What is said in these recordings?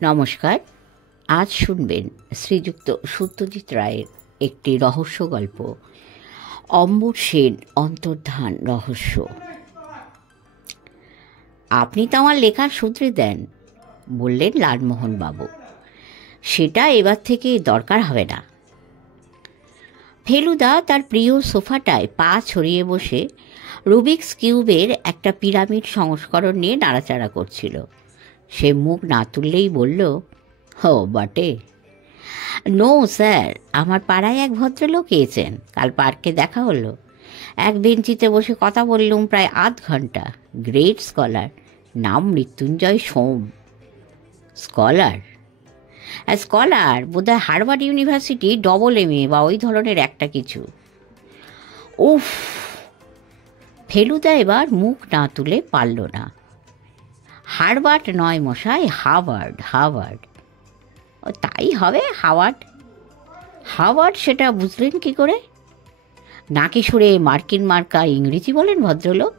নমস্কার। আজ শুনবেন শ্রীযুক্ত সত্যজিৎ রায়ের একটি রহস্য গল্প, অম্বর সেন অন্তর্ধান রহস্য। আপনি তো আমার লেখা শুধরে দেন, বললেন লালমোহন বাবু। সেটা এবার থেকে দরকার হবে না। ফেলুদা তার প্রিয় সোফাটায় পা ছড়িয়ে বসে রুবিক্স কিউবের একটা পিরামিড সংস্করণ নিয়ে নাড়াচাড়া করছিল। সে মুখ না তুললেই বলল, ও বটে। নো স্যার, আমার পাড়ায় এক ভদ্রলোক এসেছেন, কাল পার্কে দেখা হলো। এক বেঞ্চিতে বসে কথা বললুম প্রায় আধ ঘন্টা। গ্রেট স্কলার, নাম মৃত্যুঞ্জয় সোম। স্কলার? স্কলার বোধহয় হার্ভার্ড ইউনিভার্সিটি AA বা ওই ধরনের একটা কিছু। উফ! ফেলুদা এবার মুখ না তুলে পারল না। হার্ভার্ড নয় মশাই, হার্ভার্ড। হার্ভার্ড তাই হবে, হাওয়ার্ড। হাওয়ার্ড সেটা বুঝলেন কি করে? নাকি সুরে মার্কিন মার্কা ইংরেজি বলেন ভদ্রলোক।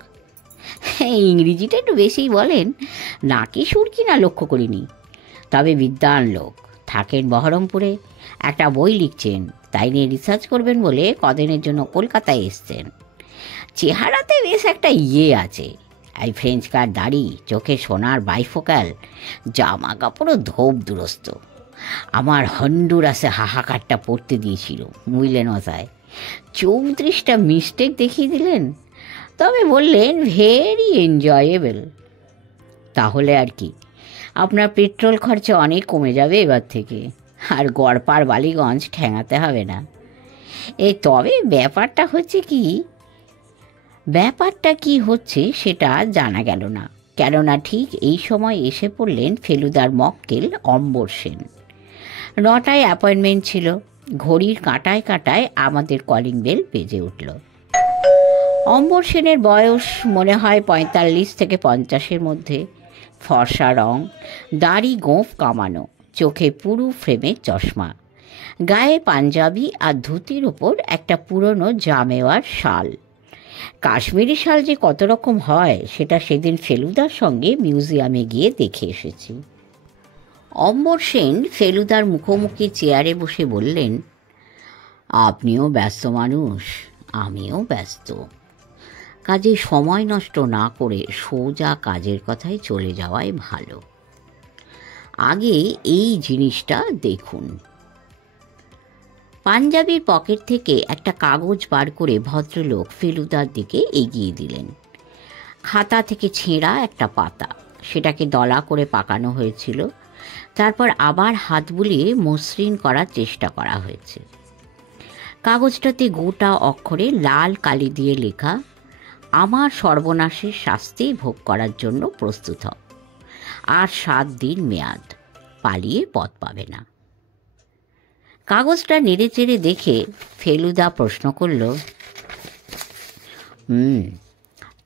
ইংরেজিটা একটু বেশিই বলেন, নাকি সুর কিনা লক্ষ্য করিনি। তবে বিদ্বান লোক, থাকেন বহরমপুরে, একটা বই লিখছেন, তাই নিয়ে রিসার্চ করবেন বলে কদিনের জন্য কলকাতায় এসছেন। চেহারাতে বেশ একটা আছে, এই ফ্রেঞ্চ কার দাড়ি, চোখে সোনার বাইফোকাল, জামা কাপড়ও ধোপ দুরস্ত। আমার হন্ডুরাসে হাহাকারটা পড়তে দিয়েছিল, বুঝলেন মশাই। 34টা মিস্টেক দেখিয়ে দিলেন, তবে বললেন ভেরি এনজয়েবল। তাহলে আর কি, আপনার পেট্রোল খরচা অনেক কমে যাবে এবার থেকে, আর গড়পাড় বালিগঞ্জ ঠেঙাতে হবে না। তবে ব্যাপারটা কি হচ্ছে সেটা জানা গেল না, কেননা ঠিক এই সময় এসে পড়লেন ফেলুদার মক্কেল অম্বর সেন। 9টায় অ্যাপয়েন্টমেন্ট ছিল। ঘড়ির কাঁটায় কাঁটায় আমাদের কলিং বেল বেজে উঠল। অম্বর সেনের বয়স মনে হয় 45 থেকে 50-এর মধ্যে। ফর্সা রং, দাড়ি গোঁফ কামানো, চোখে পুরু ফ্রেমের চশমা, গায়ে পাঞ্জাবি আর ধুতির ওপর একটা পুরনো জামেওয়ার শাল। কাশ্মীরি শাল যে কত রকম হয় সেটা সেদিন ফেলুদার সঙ্গে মিউজিয়ামে গিয়ে দেখে এসেছি। অম্বর সেন ফেলুদার মুখোমুখি চেয়ারে বসে বললেন, আপনিও ব্যস্ত মানুষ, আমিও ব্যস্ত, কাজে সময় নষ্ট না করে সোজা কাজের কথায় চলে যাওয়াই ভালো। আগে এই জিনিসটা দেখুন। পাঞ্জাবির পকেট থেকে একটা কাগজ বার করে ভদ্রলোক ফেলুদার দিকে এগিয়ে দিলেন। খাতা থেকে ছেঁড়া একটা পাতা, সেটাকে দলা করে পাকানো হয়েছিল, তারপর আবার হাত বুলিয়ে মসৃণ করার চেষ্টা করা হয়েছে। কাগজটাতে গোটা অক্ষরে লাল কালি দিয়ে লেখা, আমার সর্বনাশের শাস্তি ভোগ করার জন্য প্রস্তুত হও, আর 7 দিন মেয়াদ, পালিয়ে পথ পাবে না। কাগজটা নেড়ে চেড়ে দেখে ফেলুদা প্রশ্ন করল,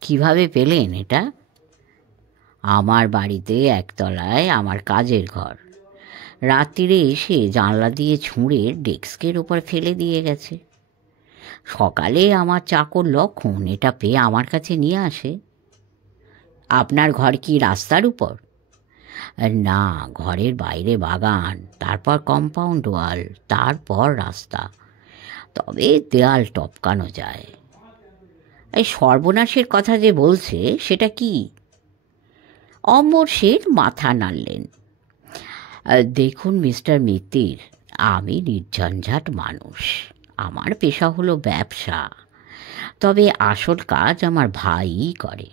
কিভাবে পেলেন এটা? আমার বাড়িতে একতলায় আমার কাজের ঘর, রাত্রিরে এসে জানলা দিয়ে ছুঁড়ে ডেস্কের ওপর ফেলে দিয়ে গেছে। সকালে আমার চাকর লক্ষণ এটা পেয়ে আমার কাছে নিয়ে আসে। আপনার ঘর কি রাস্তার উপর? না, ঘরের বাইরে বাগান, তারপর কম্পাউন্ড ওয়াল, তারপর রাস্তা, তবে দেয়াল টপকানো যায়। এই সর্বনাশের কথা যে বলছে সেটা কি? অম্বর সেন মাথা নাড়লেন। দেখুন মিস্টার মিত্তির, আমি নির্ঝঞ্ঝাট মানুষ, আমার পেশা হলো ব্যবসা, তবে আসল কাজ আমার ভাইই করে।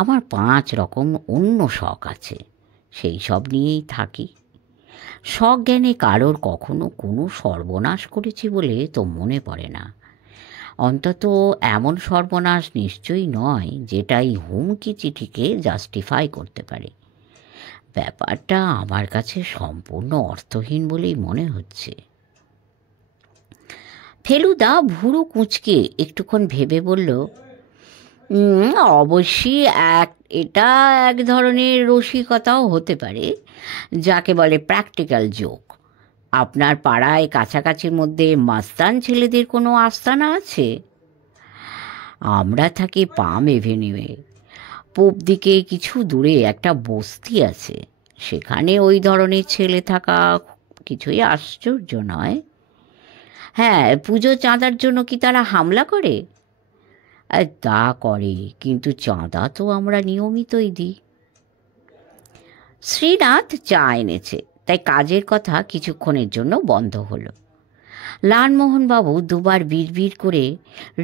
আমার 5 রকম অন্য শখ আছে, সেই সব নিয়েই থাকি। সজ্ঞানে কারোর কখনো কোনো সর্বনাশ করেছি বলে তো মনে পড়ে না। অন্তত এমন সর্বনাশ নিশ্চয়ই নয় যেটাই হুমকি চিঠিকে জাস্টিফাই করতে পারে। ব্যাপারটা আমার কাছে সম্পূর্ণ অর্থহীন বলেই মনে হচ্ছে। ফেলুদা ভুরু কুঁচকে একটুক্ষণ ভেবে বলল, অবশ্যই এটা এক ধরনের রসিকতাও হতে পারে, যাকে বলে প্র্যাকটিক্যাল জোক। আপনার পাড়ায় কাছাকাছির মধ্যে মাস্তান ছেলেদের কোনো আস্তানা আছে? আমরা থাকি পাম এভিনিউয়ে, পূব দিকে কিছু দূরে একটা বস্তি আছে, সেখানে ওই ধরনের ছেলে থাকা কিছুই আশ্চর্য নয়। হ্যাঁ, পুজো চাঁদার জন্য কি তারা হামলা করে? তা করে, কিন্তু চাঁদা তো আমরা নিয়মিতই দিই। শ্রীনাথ চা এনেছে, তাই কাজের কথা কিছুক্ষণের জন্য বন্ধ হলো। লালমোহনবাবু দুবার বিড়বিড় করে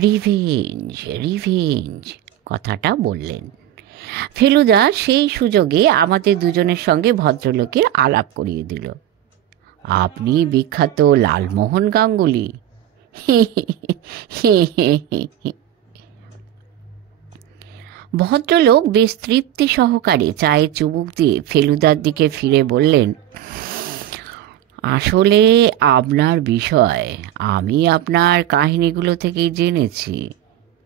রিভেঞ্জ রিভেঞ্জ কথাটা বললেন। ফেলুদা সেই সুযোগে আমাদের দুজনের সঙ্গে ভদ্রলোকের আলাপ করিয়ে দিল। আপনি বিখ্যাত লালমোহন গাঙ্গুলি। ভদ্রলোক বেশ তৃপ্তি সহকারে চায়ে চুমুক দিয়ে ফেলুদার দিকে ফিরে বললেন, আসলে আপনার বিষয় আমি আপনার কাহিনীগুলো থেকেই জেনেছি,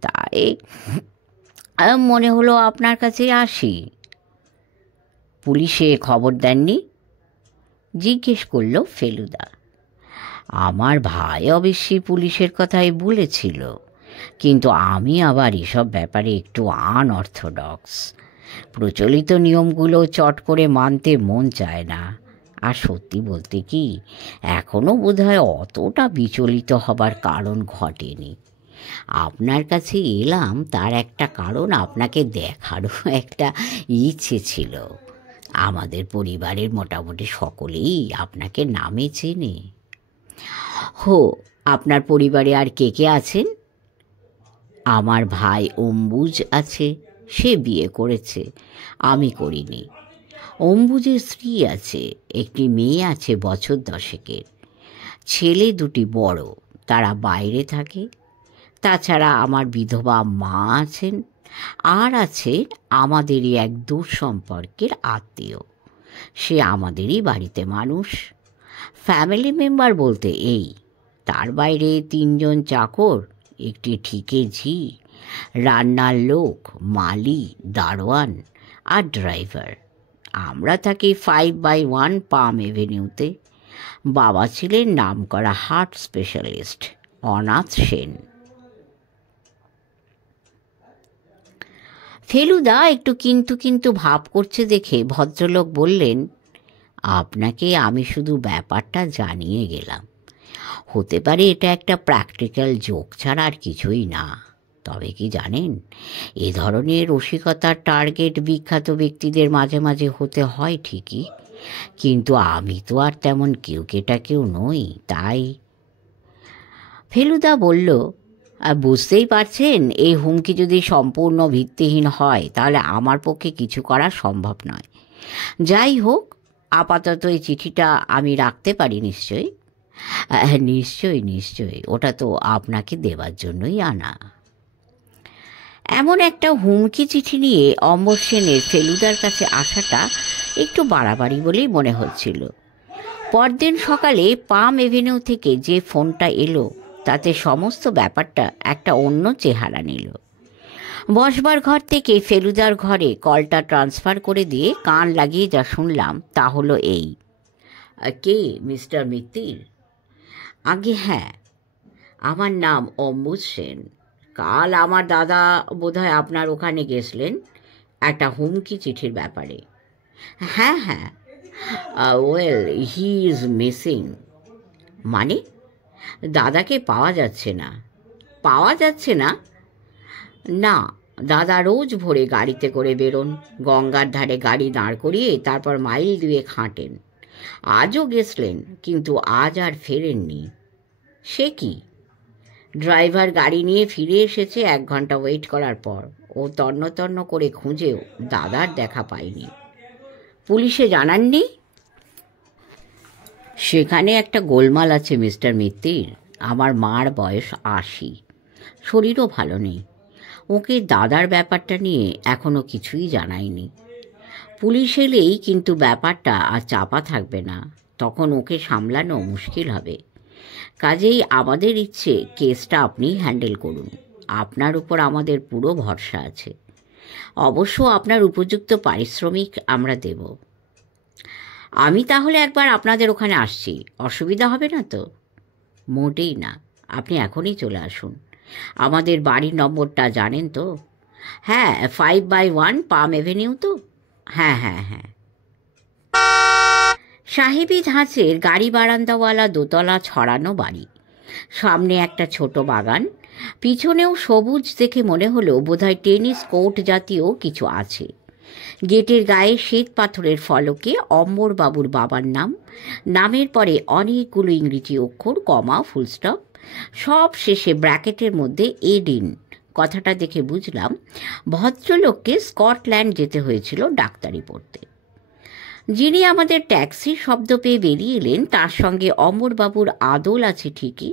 তাই মনে হলো আপনার কাছে আসি। পুলিশে খবর দেননি? জিজ্ঞেস করল ফেলুদা। আমার ভাই অবশ্যই পুলিশের কথাই বলেছিল, কিন্তু আমি আবার এসব ব্যাপারে একটু আনঅর্থোডক্স। প্রচলিত নিয়মগুলো চট করে মানতে মন চায় না। আর সত্যি বলতে কি, এখনও বোধহয় অতটা বিচলিত হবার কারণ ঘটেনি। আপনার কাছে এলাম তার একটা কারণ, আপনাকে দেখারও একটা ইচ্ছে ছিল। আমাদের পরিবারের মোটামুটি সকলেই আপনাকে নামে চেনে। হো, আপনার পরিবারে আর কে কে আছেন? আমার ভাই অম্বুজ আছে, সে বিয়ে করেছে, আমি করিনি। অম্বুজের স্ত্রী আছে, একটি মেয়ে আছে বছর 10-এর। ছেলে দুটি বড়, তারা বাইরে থাকে। তাছাড়া আমার বিধবা মা আছেন, আর আছে আমাদেরই এক দূর সম্পর্কের আত্মীয়, সে আমাদেরই বাড়িতে মানুষ। ফ্যামিলি মেম্বার বলতে এই, তার বাইরে 3 জন চাকর, একটি ঠিকে ঝি, রান্নার লোক, মালি, দারোয়ান আর ড্রাইভার। আমরা থাকি 5/1 পাম এভিনিউতে। বাবা ছিলেন নামকরা হার্ট স্পেশালিস্ট অনাথ সেন। ফেলুদা একটু কিন্তু কিন্তু ভাব করছে দেখে ভদ্রলোক বললেন, আপনাকে আমি শুধু ব্যাপারটা জানিয়ে গেলাম। হতে পারে এটা একটা প্র্যাকটিক্যাল জোক ছাড়া আর কিছুই না। তবে কি জানেন, এ ধরনের রসিকতার টার্গেট বিখ্যাত ব্যক্তিদের মাঝে মাঝে হতে হয় ঠিকই, কিন্তু আমি তো আর তেমন কেউ নই। তাই ফেলুদা বলল, বুঝতেই পারছেন, এই হুমকি যদি সম্পূর্ণ ভিত্তিহীন হয় তাহলে আমার পক্ষে কিছু করা সম্ভব নয়। যাই হোক, আপাতত এই চিঠিটা আমি রাখতে পারি নিশ্চয়ই? নিশ্চয়ই নিশ্চয়ই, ওটা তো আপনাকে দেবার জন্যই আনা। এমন একটা হুমকি চিঠি নিয়ে অমর সেনের ফেলুদার কাছে আসাটা একটু বাড়াবাড়ি বলেই মনে হচ্ছিল। পরদিন সকালে পাম এভিনিউ থেকে যে ফোনটা এলো তাতে সমস্ত ব্যাপারটা একটা অন্য চেহারা নিল। বসবার ঘর থেকে ফেলুদার ঘরে কলটা ট্রান্সফার করে দিয়ে কান লাগিয়ে যা শুনলাম তা হলো এই, কে মিস্টার মিত্তির? আগে হ্যাঁ, আমার নাম অম্বুজ সেন। কাল আমার দাদা বোধহয় আপনার ওখানে গেছিলেন একটা হুমকি চিঠির ব্যাপারে। হ্যাঁ হ্যাঁ, ওয়েল হি ইজ মিসিং। মানে? দাদাকে পাওয়া যাচ্ছে না? পাওয়া যাচ্ছে না? না, দাদা রোজ ভোরে গাড়িতে করে বেরোন, গঙ্গার ধারে গাড়ি দাঁড় করিয়ে তারপর মাইল 2 হাঁটেন। আজও গেছিলেন, কিন্তু আজ আর ফেরেননি। সে কি? ড্রাইভার গাড়ি নিয়ে ফিরে এসেছে 1 ঘন্টা ওয়েট করার পর। ও তন্ন তন্ন করে খুঁজেও দাদার দেখা পায়নি। পুলিশে জানাননি? সেখানে একটা গোলমাল আছে মিস্টার মিত্তির। আমার মার বয়স 80, শরীরও ভালো নেই। ওকে দাদার ব্যাপারটা নিয়ে এখনো কিছুই জানায়নি। পুলিশ এলেই কিন্তু ব্যাপারটা আর চাপা থাকবে না, তখন ওকে সামলানো মুশকিল হবে। কাজেই আমাদের ইচ্ছে কেসটা আপনি হ্যান্ডেল করুন। আপনার উপর আমাদের পুরো ভরসা আছে। অবশ্য আপনার উপযুক্ত পারিশ্রমিক আমরা দেব। আমি তাহলে একবার আপনাদের ওখানে আসছি, অসুবিধা হবে না তো? মোটেই না, আপনি এখনই চলে আসুন। আমাদের বাড়ির নম্বরটা জানেন তো? হ্যাঁ, 5/1 পাম এভিনিউ তো? হ্যাঁ হ্যাঁ হ্যাঁ। সাহেবী ধাঁচের গাড়ি বারান্দাওয়ালা দোতলা ছড়ানো বাড়ি, সামনে একটা ছোট বাগান, পিছনেও সবুজ দেখে মনে হলো বোধহয় টেনিস কোর্ট জাতীয় কিছু আছে। গেটের গায়ে শ্বেত পাথরের ফলকে অম্বরবাবুর বাবার নাম, নামের পরে অনেকগুলো ইংরেজি অক্ষর, কমা, ফুলস্টপ, সব শেষে ব্র্যাকেটের মধ্যে এডিন। কথাটা দেখে বুঝলাম ভদ্রলোককে স্কটল্যান্ড যেতে হয়েছিল ডাক্তারি পড়তে। যিনি আমাদের ট্যাক্সি শব্দ পেয়ে বেরিয়ে এলেন তার সঙ্গে অমরবাবুর আদল আছে ঠিকই,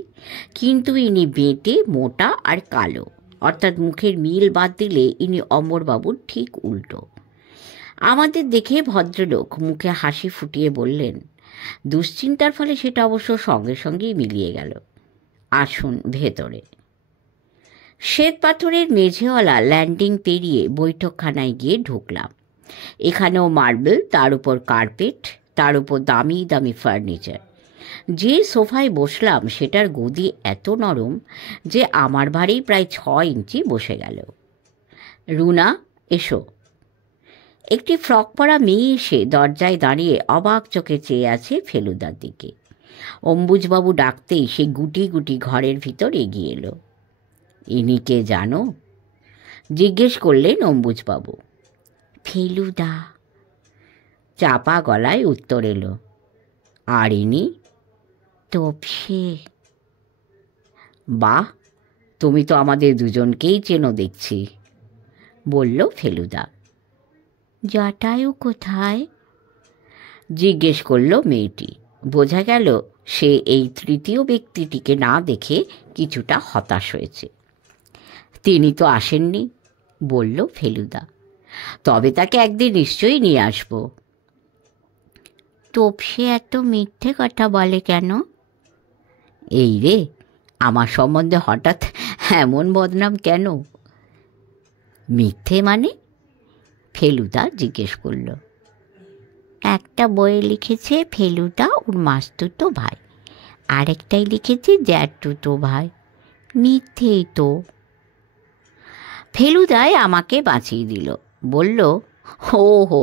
কিন্তু ইনি বেঁটে, মোটা আর কালো, অর্থাৎ মুখের মিল বাদ দিলে ইনি অমরবাবুর ঠিক উল্টো। আমাদের দেখে ভদ্রলোক মুখে হাসি ফুটিয়ে বললেন, দুশ্চিন্তার ফলে সেটা অবশ্য সঙ্গে সঙ্গেই মিলিয়ে গেল, আসুন ভেতরে। শ্বেত পাথরের মেঝেওয়ালা ল্যান্ডিং পেরিয়ে বৈঠকখানায় গিয়ে ঢুকলাম। এখানেও মার্বেল, তার উপর কার্পেট, তার উপর দামি দামি ফার্নিচার। যে সোফায় বসলাম সেটার গদি এত নরম যে আমার ভারেই প্রায় 6 ইঞ্চি বসে গেল। রুনা, এসো। একটি ফ্রক পরা মেয়ে এসে দরজায় দাঁড়িয়ে অবাক চোখে চেয়ে আছে ফেলুদার দিকে। অম্বুজবাবু ডাকতেই সে গুটি গুটি ঘরের ভিতর এগিয়ে এলো। ইনি কে জানো? জিজ্ঞেস করলেন অম্বুজবাবু। ফেলুদা, চাপা গলায় উত্তর এলো। আর ইনি? তোপসে। বাহ, তুমি তো আমাদের দুজনকেই চেনো দেখছি, বলল ফেলুদা। জটায়ু কোথায়? জিজ্ঞেস করল মেয়েটি। বোঝা গেল সে এই তৃতীয় ব্যক্তিটিকে না দেখে কিছুটা হতাশ হয়েছে। তিনি তো আসেননি, বলল ফেলুদা। তবে তাকে একদিন নিশ্চয়ই নিয়ে আসব। তোপসে এত মিথ্যে কথা বলে কেন? এই রে, আমার সম্বন্ধে হঠাৎ এমন বদনাম কেন? মিথ্যে মানে? ফেলুদা জিজ্ঞেস করল। একটা বইয়ে লিখেছে ফেলুদা ওর মাস্তুতো ভাই, আরেকটাই লিখেছে জ্যাঠতুতো ভাই। মিথ্যেই তো। ফেলুদাই আমাকে বাঁচিয়ে দিল, বলল, ও হো,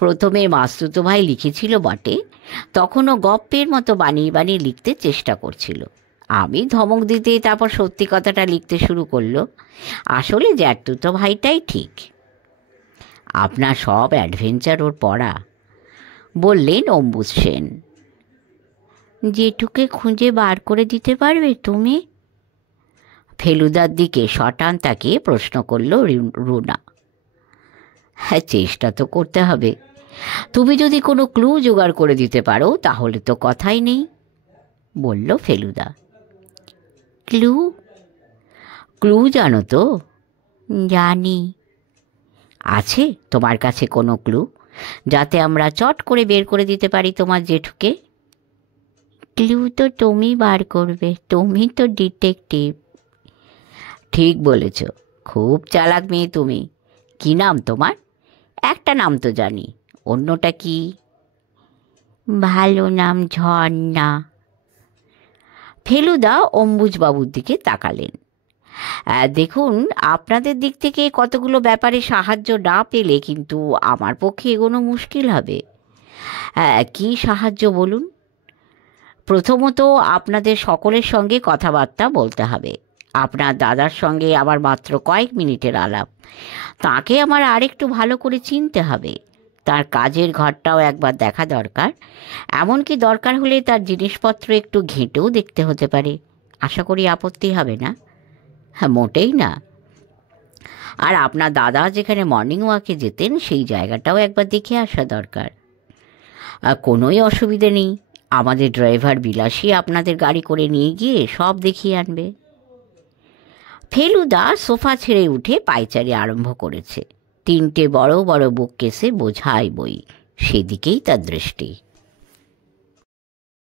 প্রথমে মাস্তুতো ভাই লিখেছিল বটে, তখনও গপ্পের মতো বানিয়ে বানিয়ে লিখতে চেষ্টা করছিল। আমি ধমক দিতে তারপর সত্যি কথাটা লিখতে শুরু করলো। আসলে জ্যাঠতুতো ভাইটাই ঠিক। আপনার সব অ্যাডভেঞ্চার ওর পড়া, বললেন অম্বুজ সেন। জেঠুকে খুঁজে বার করে দিতে পারবে তুমি? ফেলুদার দিকে শটান তাকিয়ে প্রশ্ন করল রুনা। হ্যাঁ, চেষ্টা তো করতে হবে। তুমি যদি কোনো ক্লু জোগাড় করে দিতে পারো তাহলে তো কথাই নেই, বলল ফেলুদা। ক্লু? ক্লু জানো তো? জানি। আছে তোমার কাছে কোনো ক্লু, যাতে আমরা চট করে বের করে দিতে পারি তোমার জেঠুকে? ক্লু তো তুমি বার করবে, তুমি তো ডিটেকটিভ। ঠিক বলেছ, খুব চালাক মেয়ে তুমি। কি নাম তোমার? একটা নাম তো জানি, অন্যটা কি? ভালো নাম ঝর্ণা। ফেলুদা অম্বুজবাবুর দিকে তাকালেন। দেখুন, আপনাদের দিক থেকে কতগুলো ব্যাপারে সাহায্য না পেলে কিন্তু আমার পক্ষে এগোনো মুশকিল হবে। কি সাহায্য বলুন? প্রথমত, আপনাদের সকলের সঙ্গে কথাবার্তা বলতে হবে। আপনার দাদার সঙ্গে আমার মাত্র কয়েক মিনিটের আলাপ, তাকে আমার আরেকটু ভালো করে চিনতে হবে। তার কাজের ঘরটাও একবার দেখা দরকার, এমনকি দরকার হলে তার জিনিসপত্র একটু ঘেঁটেও দেখতে হতে পারে। আশা করি আপত্তি হবে না? হ্যাঁ, মোটেই না। আর আপনার দাদা যেখানে মর্নিং ওয়াকে যেতেন সেই জায়গাটাও একবার দেখে আসা দরকার। কোনোই অসুবিধে নেই, আমাদের ড্রাইভার বিলাসী আপনাদের গাড়ি করে নিয়ে গিয়ে সব দেখিয়ে আনবে। ফেলুদা সোফা ছেড়ে উঠে পায়চারি আরম্ভ করেছে। 3টে বড় বড় বুককেসে বোঝাই বই, সেদিকেই তার দৃষ্টি।